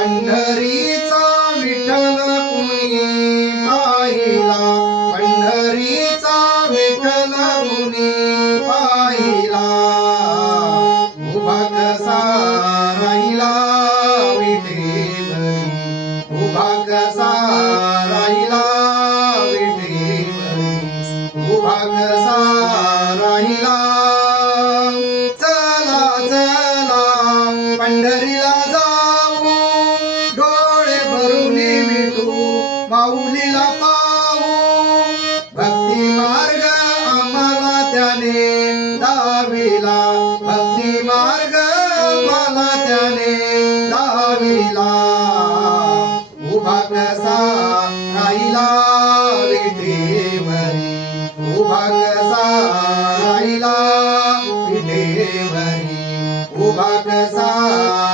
पंढरीचा विठ्ठल कुणी पाहिला. पंढरीचा विठ्ठल कुणी पाहिला. उभा कसा राहिला विठेवरी उभा कसा राहिला विठेवरी उभा कसा राहिला? चला चला पंढरी माऊलीला पाऊ भक्ती मार्ग आम्हाला त्याने दाविला. भक्ती मार्ग आम्हाला त्याने दाविला. उभा कसा राहिला विठेवरी उभा कसा राहिला विठेवरी उभा कसा